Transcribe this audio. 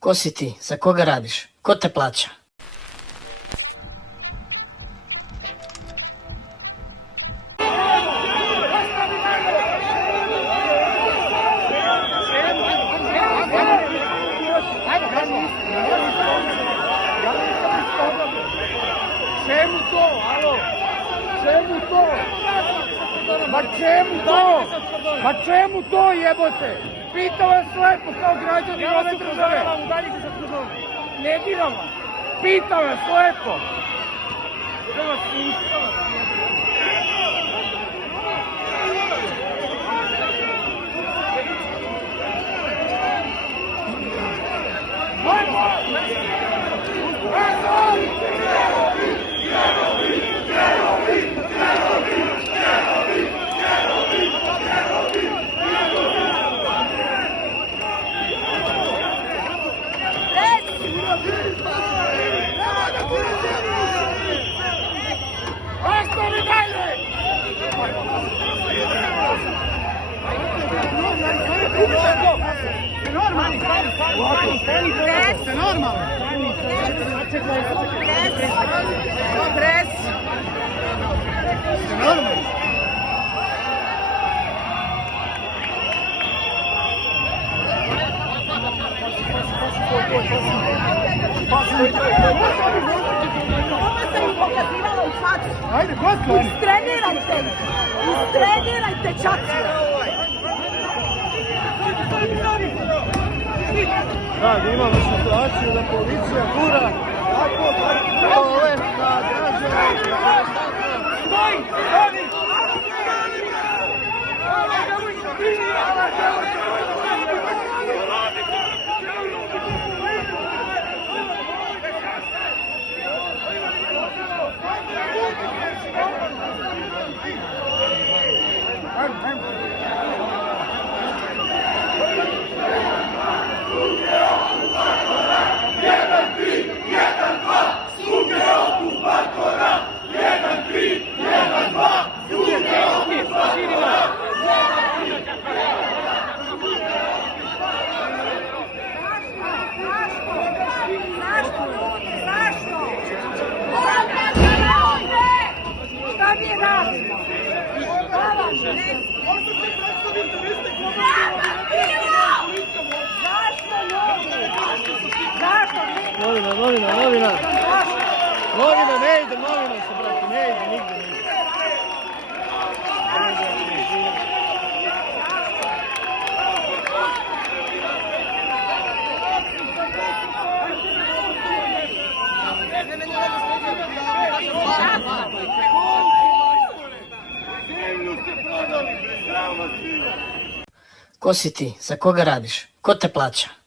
Ko si ti? Za koga radiš? Ko te plaća? Čemu to? Alo? Čemu to? Ma čemu to? Ma čemu to jebote? Pitam vas lepo kao građani ove države. Ne diram vas. Pitam vas lepo. Istrenirajte čaci! Da, imamo situaciju da policija gura kolesna građana. Stoj! Stoj! Novina, ne ide, novina se, brate, ne ide, nigde ne ide. Ko si ti? Za koga radiš? Ko te plaća?